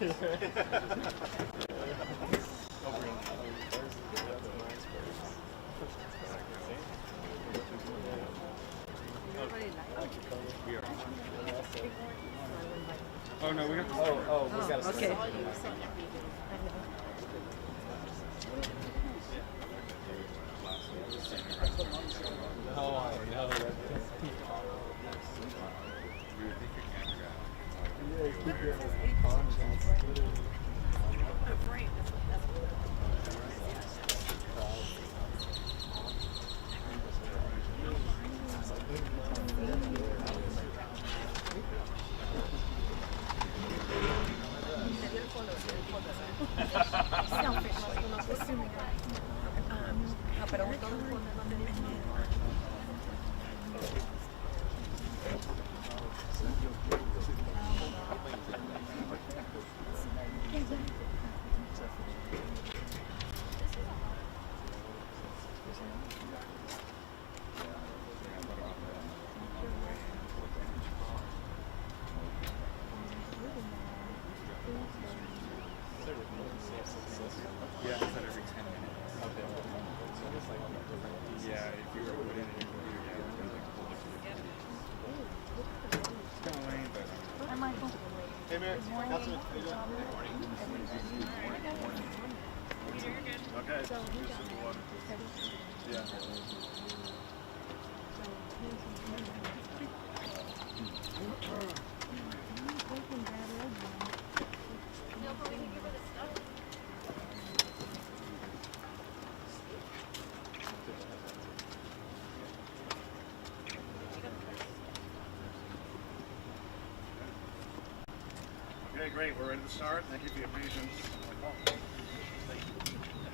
Oh no, we got. We got to Okay. Oh, I know. Yeah, it's at every 10 minutes. Okay. So it's like on a different piece. Yeah, if you were to put it in your computer, yeah, it would like pull it to the It's kind of lame, but Hi, Michael. Hey, Mayor. Councilman. Okay. Yeah. Okay, great. We're ready to start. Thank you for your patience.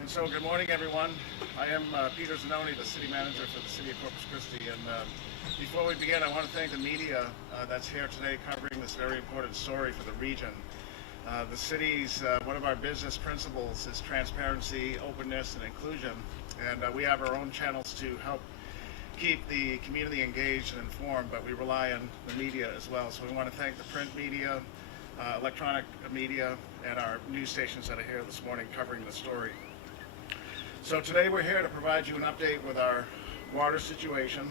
And so, good morning, everyone. I am Peter Zanoni, the city manager for the city of Corpus Christi. And before we begin, I want to thank the media that's here today covering this very important story for the region. The city's, one of our business principles is transparency, openness, and inclusion. And we have our own channels to help keep the community engaged and informed, but we rely on the media as well. So we want to thank the print media, electronic media, and our news stations that are here this morning covering the story. So today we're here to provide you an update with our water situation.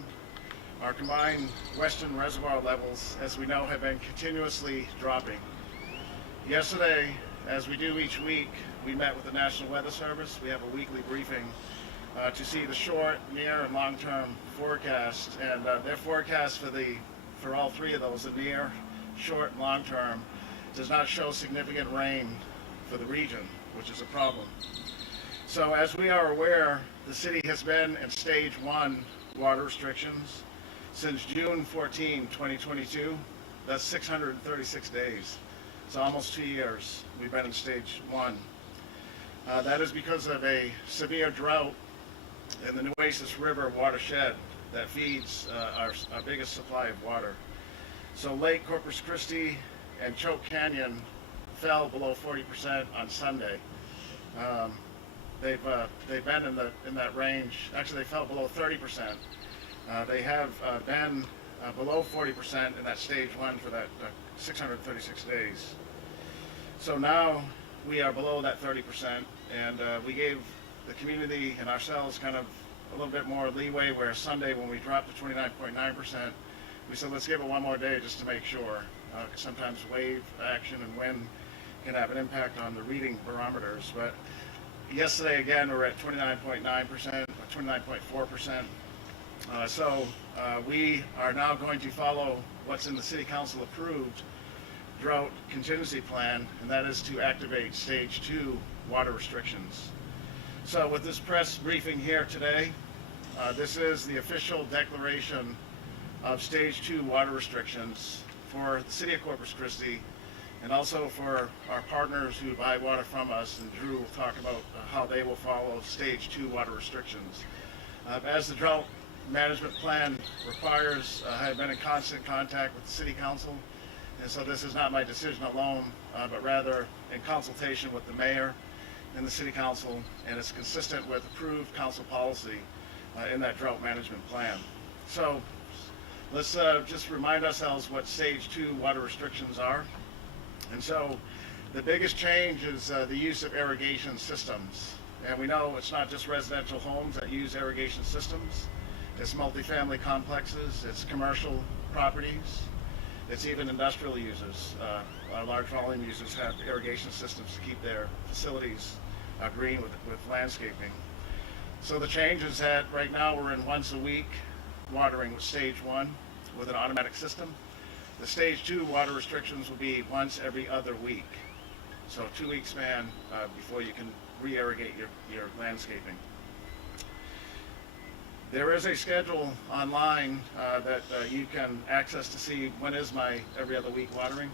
Our combined western reservoir levels, as we know, have been continuously dropping. Yesterday, as we do each week, we met with the National Weather Service. We have a weekly briefing to see the short, near, and long-term forecast. And their forecast for all three of those, the near, short, and long-term, does not show significant rain for the region, which is a problem. So as we are aware, the city has been in stage 1 water restrictions since June 14, 2022. That's 636 days. It's almost 2 years we've been in stage 1. That is because of a severe drought in the Nueces River watershed that feeds our biggest supply of water. So Lake Corpus Christi and Choke Canyon fell below 40% on Sunday. They've been in that range. Actually, they fell below 30%. They have been below 40% in that stage 1 for that 636 days. So now we are below that 30%, and we gave the community and ourselves kind of a little bit more leeway, where Sunday, when we dropped to 29.9%, we said let's give it one more day just to make sure. Sometimes wave action and wind can have an impact on the reading barometers. But yesterday, again, we're at 29.9%, 29.4%. So we are now going to follow what's in the City Council approved drought contingency plan, and that is to activate stage 2 water restrictions. So with this press briefing here today, this is the official declaration of stage 2 water restrictions for the city of Corpus Christi, and also for our partners who buy water from us, and Drew will talk about how they will follow stage 2 water restrictions. As the drought management plan requires, I have been in constant contact with the city council, and so this is not my decision alone, but rather in consultation with the mayor and the city council, and it's consistent with approved council policy in that drought management plan. So let's just remind ourselves what stage 2 water restrictions are. And so The biggest change is the use of irrigation systems. And we know it's not just residential homes that use irrigation systems. It's multifamily complexes, it's commercial properties, it's even industrial users. Our large volume users have irrigation systems to keep their facilities green with landscaping. So the change is that right now we're in once a week watering with stage 1 with an automatic system. The stage 2 water restrictions will be once every other week. So 2-week span before you can re-irrigate your landscaping. There is a schedule online that you can access to see when is my every other week watering.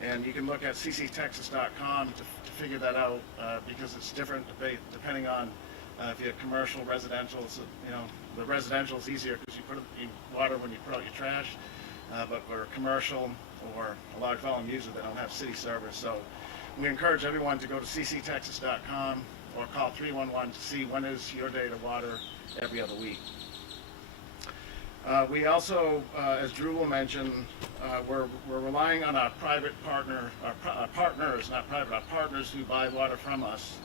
And you can look at cctexas.com to figure that out because it's different depending on if you have commercial, residential. So, you know, the residential is easier because you water when you put out your trash. But for commercial or a large volume user, they don't have city service. So we encourage everyone to go to cctexas.com or call 311 to see when is your day to water every other week. We also, as Drew will mention, we're relying on our private partner, our partners, not private, our partners who buy water from us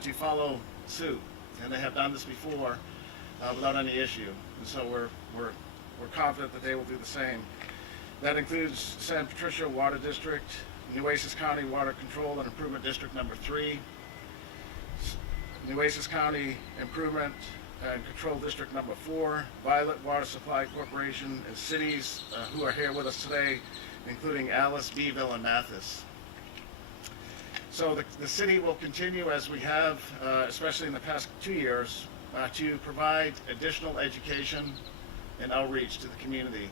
to follow suit. And they have done this before without any issue. And so we're confident that they will do the same. That includes San Patricio Water District, Nueces County Water Control and Improvement District number 3, Nueces County Improvement and Control District number 4, Violet Water Supply Corporation, and cities who are here with us today, including Alice, Beeville, and Mathis. So the city will continue as we have, especially in the past 2 years, to provide additional education and outreach to the community.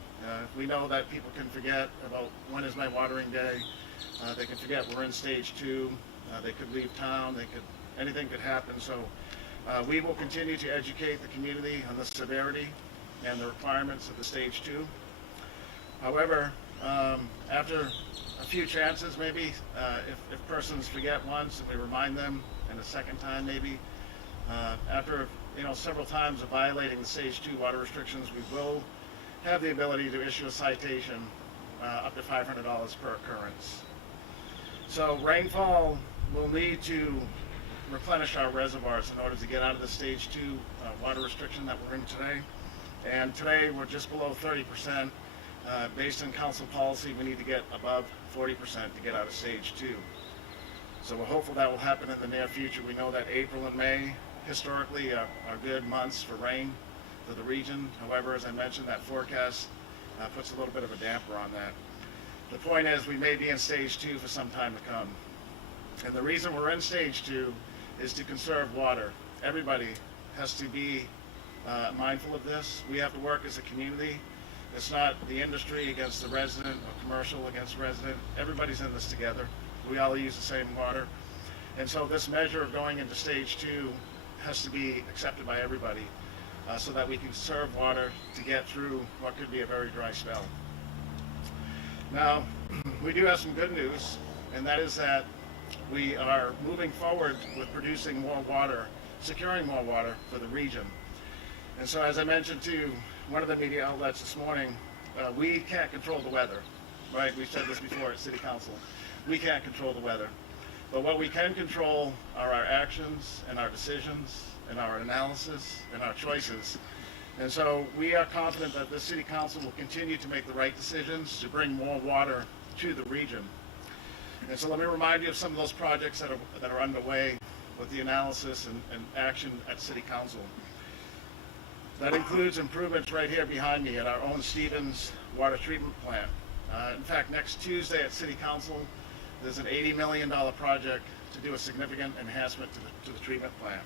We know that people can forget about when is my watering day. They can forget we're in stage 2. They could leave town. Anything could happen. So we will continue to educate the community on the severity and the requirements of the stage 2. However, after a few chances, maybe if persons forget once and we remind them, and a second time maybe, after several times of violating the stage 2 water restrictions, we will have the ability to issue a citation up to $500 per occurrence. So rainfall will need to replenish our reservoirs in order to get out of the stage 2 water restriction that we're in today. And today we're just below 30%. Based on council policy, we need to get above 40% to get out of stage 2. So we're hopeful that will happen in the near future. We know that April and May historically are good months for rain for the region. However, as I mentioned, that forecast puts a little bit of a damper on that. The point is we may be in stage 2 for some time to come. And the reason we're in stage 2 is to conserve water. Everybody has to be mindful of this. We have to work as a community. It's not the industry against the resident or commercial against resident. Everybody's in this together. We all use the same water. And so this measure of going into stage 2 has to be accepted by everybody so that we can conserve water to get through what could be a very dry spell. Now, we do have some good news, and that is that we are moving forward with producing more water, securing more water for the region. And so as I mentioned to one of the media outlets this morning, we can't control the weather, right? We've said this before at City Council. We can't control the weather. But what we can control are our actions and our decisions and our analysis and our choices. And so we are confident that the City Council will continue to make the right decisions to bring more water to the region. And so let me remind you of some of those projects that are underway with the analysis and action at City Council. That includes improvements right here behind me at our own Stevens water treatment plant. In fact, next Tuesday at City Council, there's an $80 million project to do a significant enhancement to the treatment plant.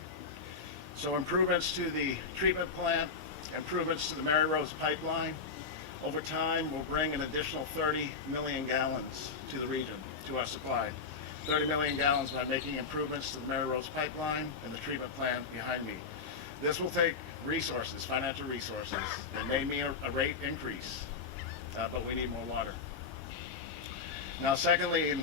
So improvements to the treatment plant, improvements to the Mary Rose pipeline, over time will bring an additional 30 million gallons to the region, to our supply. 30 million gallons by making improvements to the Mary Rose pipeline and the treatment plant behind me. This will take resources, financial resources. It may mean a rate increase, but we need more water. Now, secondly, and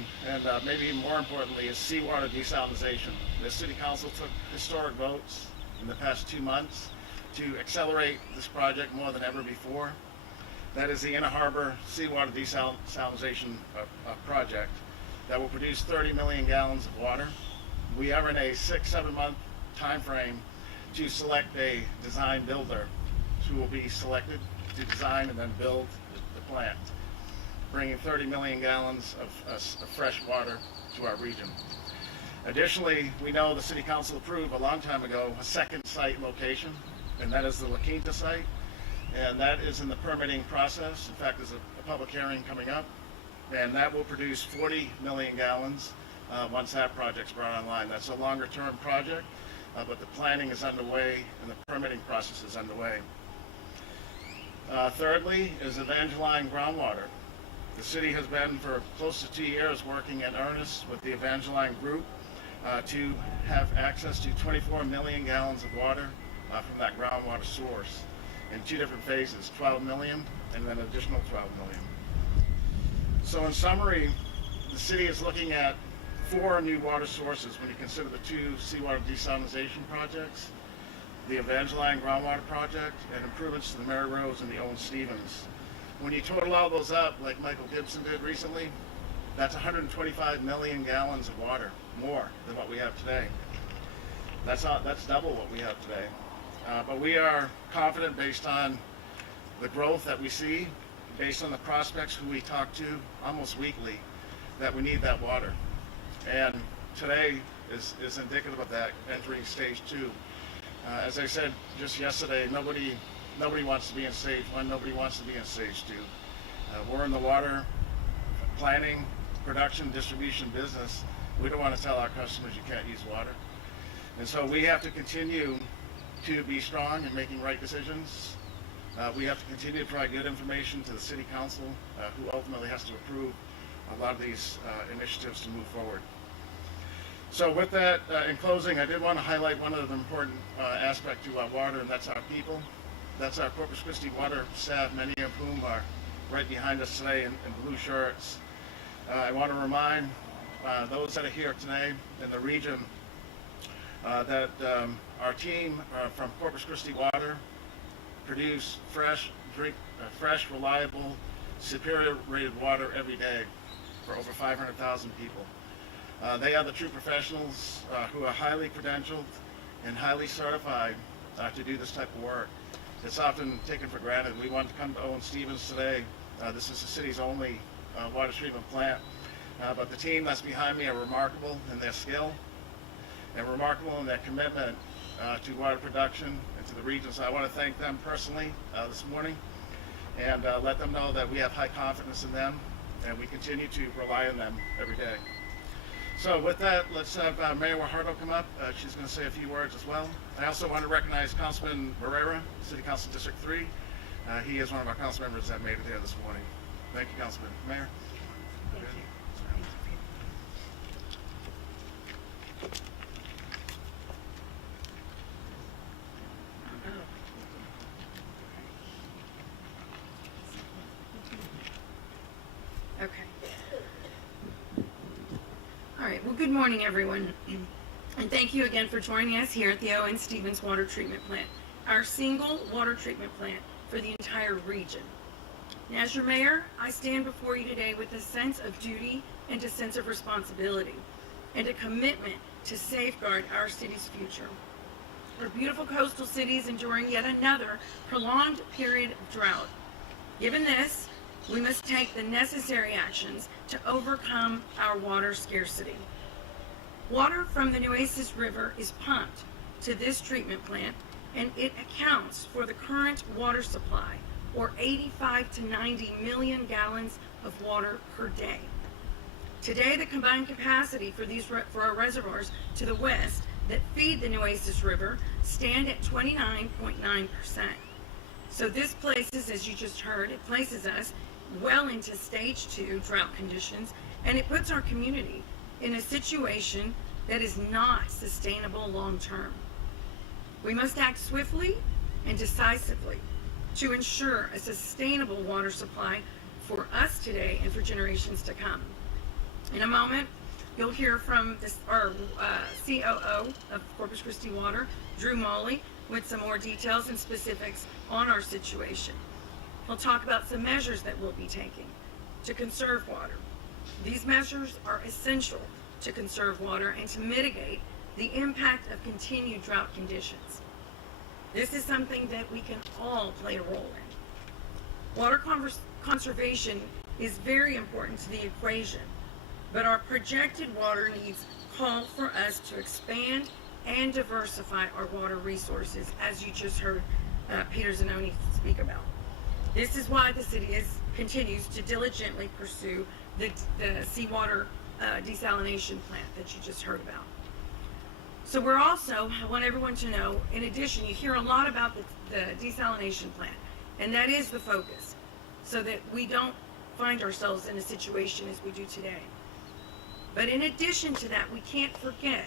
maybe even more importantly, is seawater desalination. The City Council took historic votes in the past 2 months to accelerate this project more than ever before. That is the Inner Harbor Seawater Desalination Project. that will produce 30 million gallons of water. We are in a 6-7 month time frame to select a design builder who will be selected to design and then build the plant, bringing 30 million gallons of fresh water to our region. Additionally, we know the City Council approved a long time ago a second site location, and that is the La Quinta site, and that is in the permitting process. In fact, there's a public hearing coming up, and that will produce 40 million gallons once that project's brought online. That's a longer term project, but the planning is underway and the permitting process is underway. Thirdly is Evangeline groundwater. The city has been for close to 2 years working in earnest with the Evangeline group to have access to 24 million gallons of water from that groundwater source in 2 different phases, 12 million and then additional 12 million. So in summary, the city is looking at 4 new water sources when you consider the 2 seawater desalinization projects, the Evangeline groundwater project, and improvements to the Mary Rose and the Owen Stevens. When you total all those up, like Michael Gibson did recently, that's 125 million gallons of water, more than what we have today. That's double what we have today. But we are confident based on the growth that we see, based on the prospects who we talk to almost weekly, that we need that water. And today is indicative of that, entering stage 2. As I said just yesterday, nobody wants to be in stage 1, nobody wants to be in stage 2. We're in the water planning, production, distribution business. We don't want to tell our customers you can't use water. And so we have to continue to be strong in making right decisions. We have to continue to provide good information to the City Council, who ultimately has to approve a lot of these initiatives to move forward. So with that, in closing, I did want to highlight one other important aspect to our water, and that's our people. That's our Corpus Christi water staff, many of whom are right behind us today in blue shirts. I want to remind those that are here today in the region that our team from Corpus Christi Water produce fresh, reliable, superior rated water every day for over 500,000 people. They are the true professionals who are highly credentialed and highly certified to do this type of work. It's often taken for granted. We want to come to Owen Stevens today. This is the city's only water treatment plant. But the team that's behind me are remarkable in their skill and remarkable in their commitment to water production and to the region. So I want to thank them personally this morning and let them know that we have high confidence in them and we continue to rely on them every day. So with that, let's have Mayor Guajardo come up. She's going to say a few words as well. I also want to recognize Councilman Barrera, City Council District 3. He is one of our council members that made it here this morning. Thank you, Councilman. Mayor? Thank you. Okay. All right. Well, good morning, everyone. And thank you again for joining us here at the Owen Stevens Water Treatment Plant, our single water treatment plant for the entire region. And as your mayor, I stand before you today with a sense of duty and a sense of responsibility and a commitment to safeguard our city's future. Our beautiful coastal city is enduring yet another prolonged period of drought. Given this, we must take the necessary actions to overcome our water scarcity. Water from the Nueces River is pumped to this treatment plant, and it accounts for the current water supply, or 85 to 90 million gallons of water per day. Today, the combined capacity for our reservoirs to the west that feed the Nueces River stand at 29.9%. So this places, as you just heard, it places us well into stage 2 drought conditions, and it puts our community in a situation that is not sustainable long term. We must act swiftly and decisively to ensure a sustainable water supply for us today and for generations to come. In a moment, you'll hear from our COO of Corpus Christi Water, Drew Molly, with some more details and specifics on our situation. He'll talk about some measures that we'll be taking to conserve water These measures are essential to conserve water and to mitigate the impact of continued drought conditions. This is something that we can all play a role in. Water conservation is very important to the equation, but our projected water needs call for us to expand and diversify our water resources, as you just heard Peter Zanoni speak about. This is why the city continues to diligently pursue the seawater desalination plant that you just heard about. So I want everyone to know, in addition, you hear a lot about the desalination plant, and that is the focus, so that we don't find ourselves in a situation as we do today. But in addition to that, we can't forget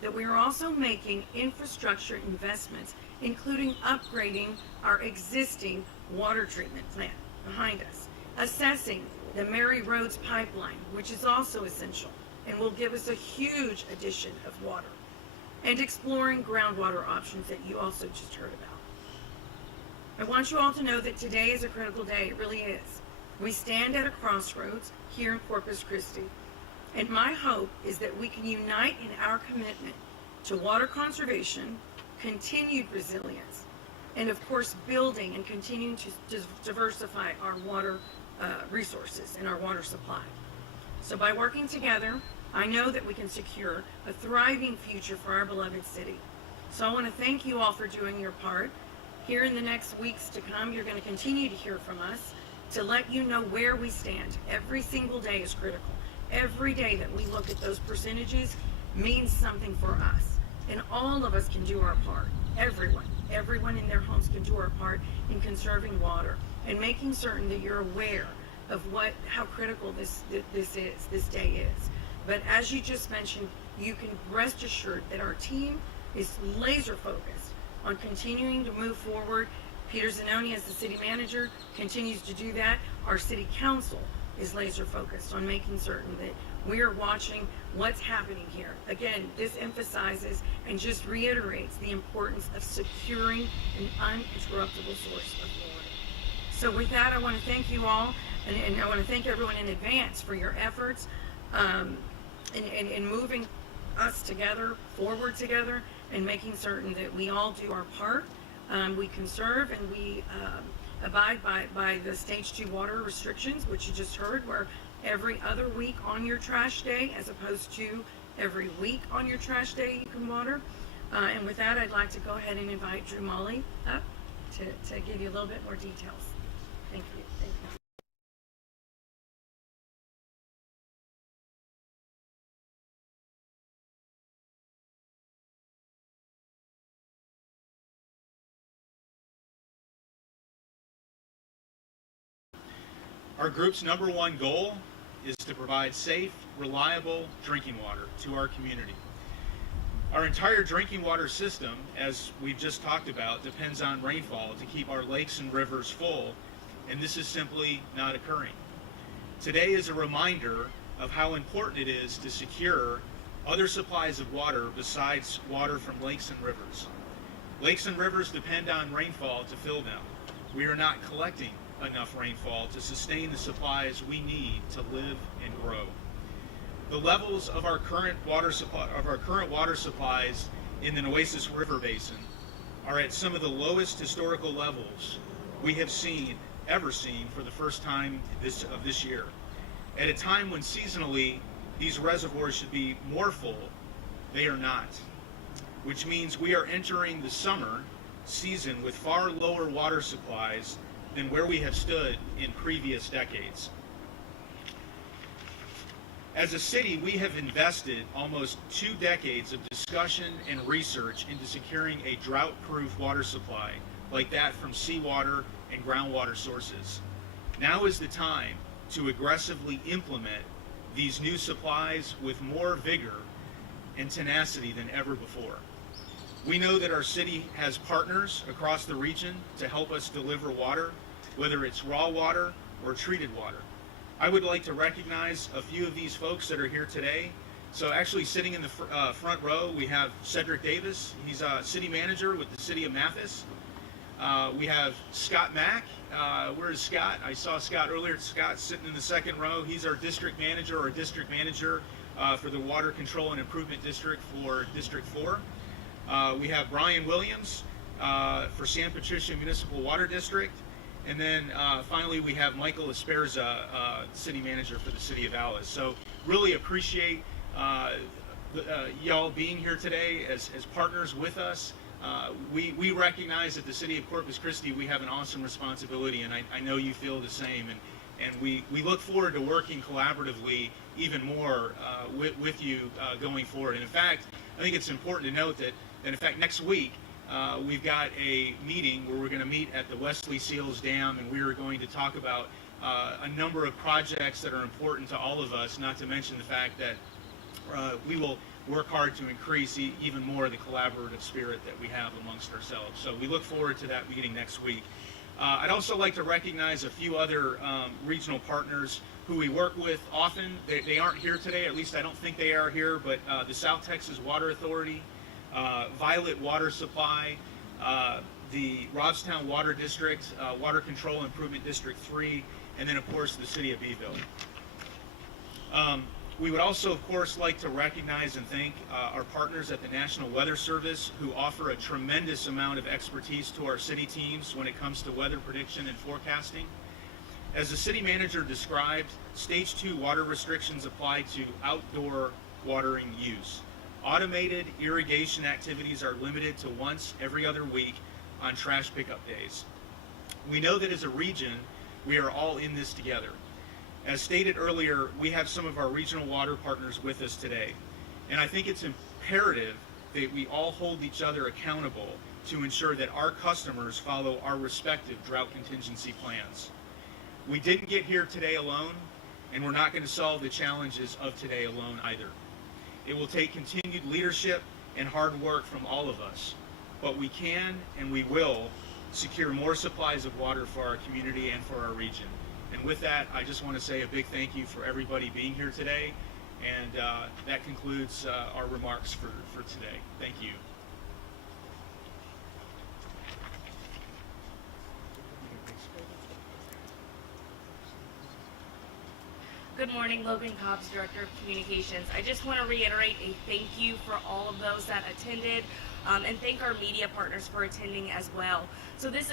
that we are also making infrastructure investments, including upgrading our existing water treatment plant behind us, assessing the Mary Roads pipeline, which is also essential and will give us a huge addition of water, and exploring groundwater options that you also just heard about. I want you all to know that today is a critical day. It really is. We stand at a crossroads here in Corpus Christi, and my hope is that we can unite in our commitment to water conservation, continued resilience, and of course building and continuing to diversify our water resources and our water supply. So by working together, I know that we can secure a thriving future for our beloved city. So I want to thank you all for doing your part. Here in the next weeks to come, you're going to continue to hear from us to let you know where we stand. Every single day is critical. Every day that we look at those percentages means something for us. And all of us can do our part. Everyone in their homes can do our part in conserving water and making certain that you're aware of how critical this day is. But as you just mentioned, you can rest assured that our team is laser focused on continuing to move forward. Peter Zanoni, as the city manager, continues to do that. Our city council is laser focused on making certain that we are watching what's happening here. Again, this emphasizes and just reiterates the importance of securing an uninterruptible source of water. So with that, I want to thank you all, and I want to thank everyone in advance for your efforts in moving us forward together, and making certain that we all do our part. We conserve and we abide by the stage 2 water restrictions, which you just heard, where every other week on your trash day, as opposed to every week on your trash day, you can water. And with that, I'd like to go ahead and invite Drew Molly up to give you a little bit more details. Thank you. Thank you. Our group's number one goal is to provide safe, reliable drinking water to our community. Our entire drinking water system, as we've just talked about, depends on rainfall to keep our lakes and rivers full, and this is simply not occurring. Today is a reminder of how important it is to secure other supplies of water besides water from lakes and rivers. Lakes and rivers depend on rainfall to fill them. We are not collecting enough rainfall to sustain the supplies we need to live and grow. The levels of our current water supplies in the Nueces River Basin are at some of the lowest historical levels we have ever seen for the first time this year. At a time when seasonally these reservoirs should be more full, they are not, which means we are entering the summer season with far lower water supplies than where we have stood in previous decades. As a city, we have invested almost 2 decades of discussion and research into securing a drought-proof water supply like that from seawater and groundwater sources. Now is the time to aggressively implement these new supplies with more vigor and tenacity than ever before. We know that our city has partners across the region to help us deliver water, whether it's raw water or treated water. I would like to recognize a few of these folks that are here today. So actually sitting in the front row, we have Cedric Davis. He's a city manager with the city of Mathis. We have Scott Mack. Where is Scott? I saw Scott earlier. Scott's sitting in the second row. He's our district manager for the Water Control and Improvement District for District 4. We have Brian Williams for San Patricia Municipal Water District. And then finally we have Michael Esperza, city manager for the city of Alice. So really appreciate y'all being here today as partners with us. We recognize that the city of Corpus Christi, we have an awesome responsibility, and I know you feel the same. And we look forward to working collaboratively even more with you going forward. And in fact, I think it's important to note that in fact next week we've got a meeting where we're going to meet at the Wesley Seals Dam, and we are going to talk about a number of projects that are important to all of us, not to mention the fact that we will work hard to increase even more the collaborative spirit that we have amongst ourselves. So we look forward to that meeting next week. I'd also like to recognize a few other regional partners who we work with often. They aren't here today, at least I don't think they are here, but the South Texas Water Authority, Violet Water Supply, the Robstown Water District, Water Control Improvement District 3, and then of course the City of Beeville. We would also, of course, like to recognize and thank our partners at the National Weather Service, who offer a tremendous amount of expertise to our city teams when it comes to weather prediction and forecasting. As the city manager described, Stage 2 water restrictions apply to outdoor watering use. Automated irrigation activities are limited to once every other week on trash pickup days. We know that as a region, we are all in this together. As stated earlier, we have some of our regional water partners with us today, and I think it's imperative that we all hold each other accountable to ensure that our customers follow our respective drought contingency plans. We didn't get here today alone, and we're not going to solve the challenges of today alone either. It will take continued leadership and hard work from all of us, but we can and we will secure more supplies of water for our community and for our region. And with that, I just want to say a big thank you for everybody being here today, and that concludes our remarks for today. Thank you. Good morning, Logan Cobbs, Director of Communications. I just want to reiterate a thank you for all of those that attended, and thank our media partners for attending as well. So this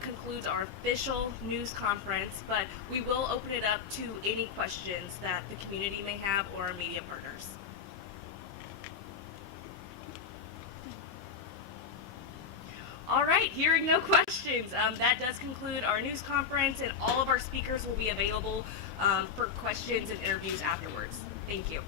concludes our official news conference, but we will open it up to any questions that the community may have or our media partners. All right, hearing no questions, that does conclude our news conference, and all of our speakers will be available for questions and interviews afterwards. Thank you.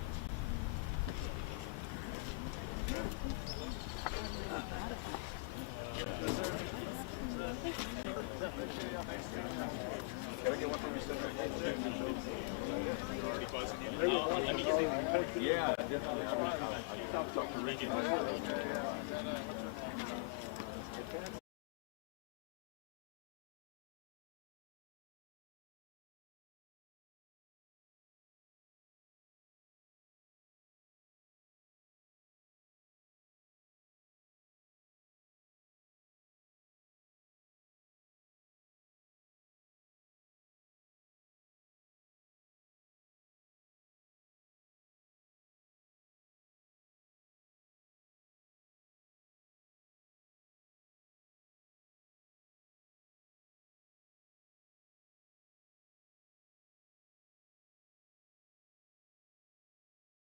Yeah, definitely. I'll talk to Ricky.